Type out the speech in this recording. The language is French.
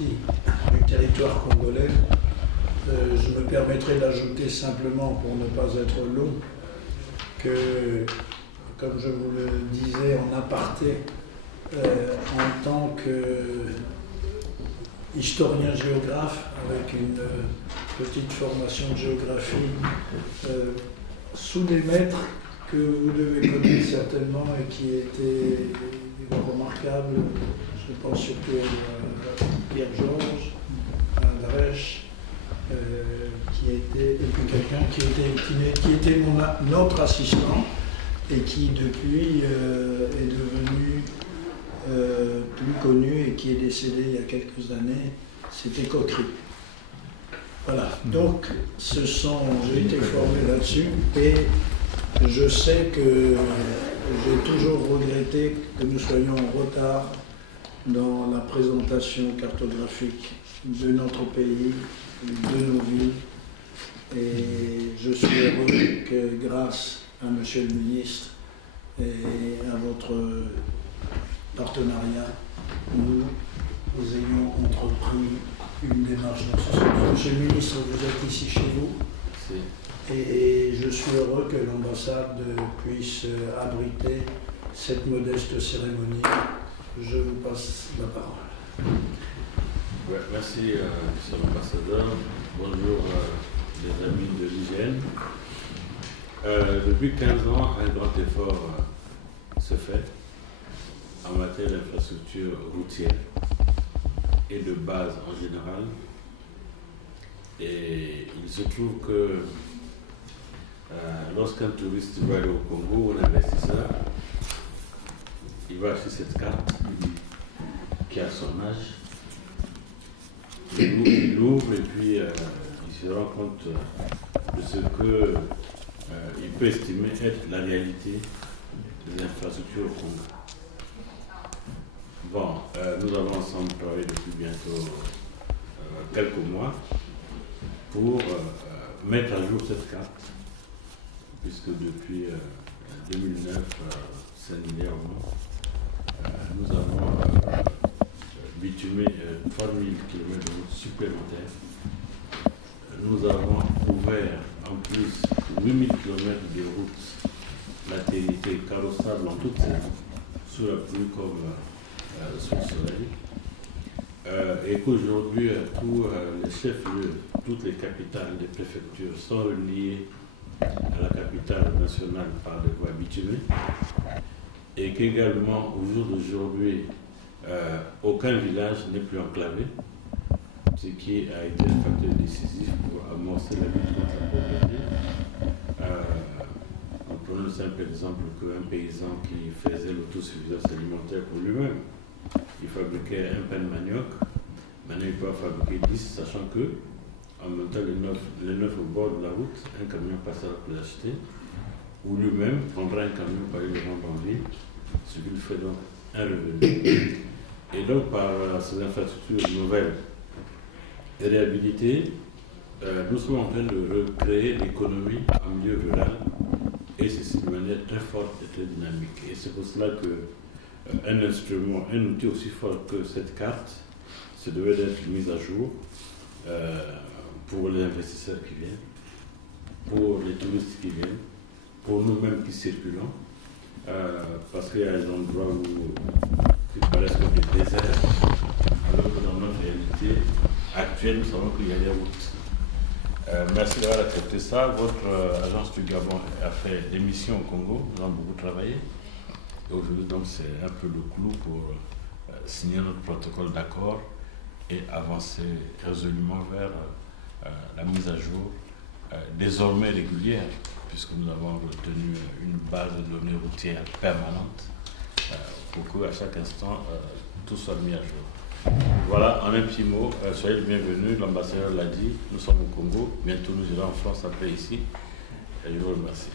partie du territoire congolais. Je me permettrai d'ajouter simplement, pour ne pas être long, que, comme je vous le disais en aparté, en tant qu'historien géographe, avec une petite formation de géographie, sous des maîtres que vous devez connaître certainement et qui étaient remarquables, je pense surtout à Pierre Georges, à Andrèche, et puis quelqu'un qui était notre assistant et qui depuis est devenu plus connu et qui est décédé il y a quelques années, c'était Coquery. Voilà, donc j'ai été formé là-dessus et je sais que j'ai toujours regretté que nous soyons en retard dans la présentation cartographique de notre pays, de nos villes. Et je suis heureux que grâce à Monsieur le ministre et à votre partenariat, nous ayons entrepris une démarche dans ce sens. Monsieur le ministre, vous êtes ici chez vous. Et je suis heureux que l'ambassade puisse abriter cette modeste cérémonie. Je vous passe la parole. Ouais, merci, monsieur l'ambassadeur. Bonjour, les amis de l'hygiène. Depuis 15 ans, un grand effort se fait en matière d'infrastructure routière et de base en général. Et il se trouve que lorsqu'un touriste va aller au Congo, un investisseur, il va acheter cette carte qui a son âge, il l'ouvre et puis il se rend compte de ce qu'il peut estimer être la réalité des infrastructures au Congo. Bon, nous avons ensemble travaillé depuis bientôt quelques mois pour mettre à jour cette carte, puisque depuis 2009, singulièrement, nous avons bitumé 3000 km de routes supplémentaires. Nous avons ouvert en plus 8000 km de routes latérité carrossables en toute saison, sous la pluie comme sous le soleil. Et qu'aujourd'hui, tous les chefs-lieux, toutes les capitales des préfectures sont reliées à la capitale nationale par des voies bitumées. Et qu'également, au jour d'aujourd'hui, aucun village n'est plus enclavé, ce qui a été un facteur décisif pour amorcer la lutte contre la pauvreté. En prenant le simple exemple qu'un paysan qui faisait l'autosuffisance alimentaire pour lui-même, il fabriquait un pain de manioc, maintenant il peut en fabriquer 10, sachant que, en mettant les neufs au bord de la route, un camion passera pour l'acheter, ou lui-même prendra un camion pour aller le vendre en ville, ce qui lui fait donc un revenu. Et donc, par ces infrastructures nouvelles et réhabilitées, nous sommes en train de recréer l'économie en milieu rural, et ceci de manière très forte et très dynamique. Et c'est pour cela qu'un instrument, un outil aussi fort que cette carte, ça devait être mis à jour pour les investisseurs qui viennent, pour les touristes qui viennent, pour nous-mêmes qui circulons, parce qu'il y a des endroits qui paraissent comme des déserts, alors que dans notre réalité actuelle, nous savons qu'il y a des routes. Merci d'avoir accepté ça. Votre agence du Gabon a fait des missions au Congo, nous avons beaucoup travaillé. Et aujourd'hui, donc, c'est un peu le clou pour signer notre protocole d'accord et avancer résolument vers la mise à jour désormais régulière, puisque nous avons retenu une base de données routières permanente pour qu'à chaque instant tout soit mis à jour. Voilà, en un petit mot, soyez le bienvenu, l'ambassadeur l'a dit, nous sommes au Congo, bientôt nous irons en France après ici, et je vous remercie.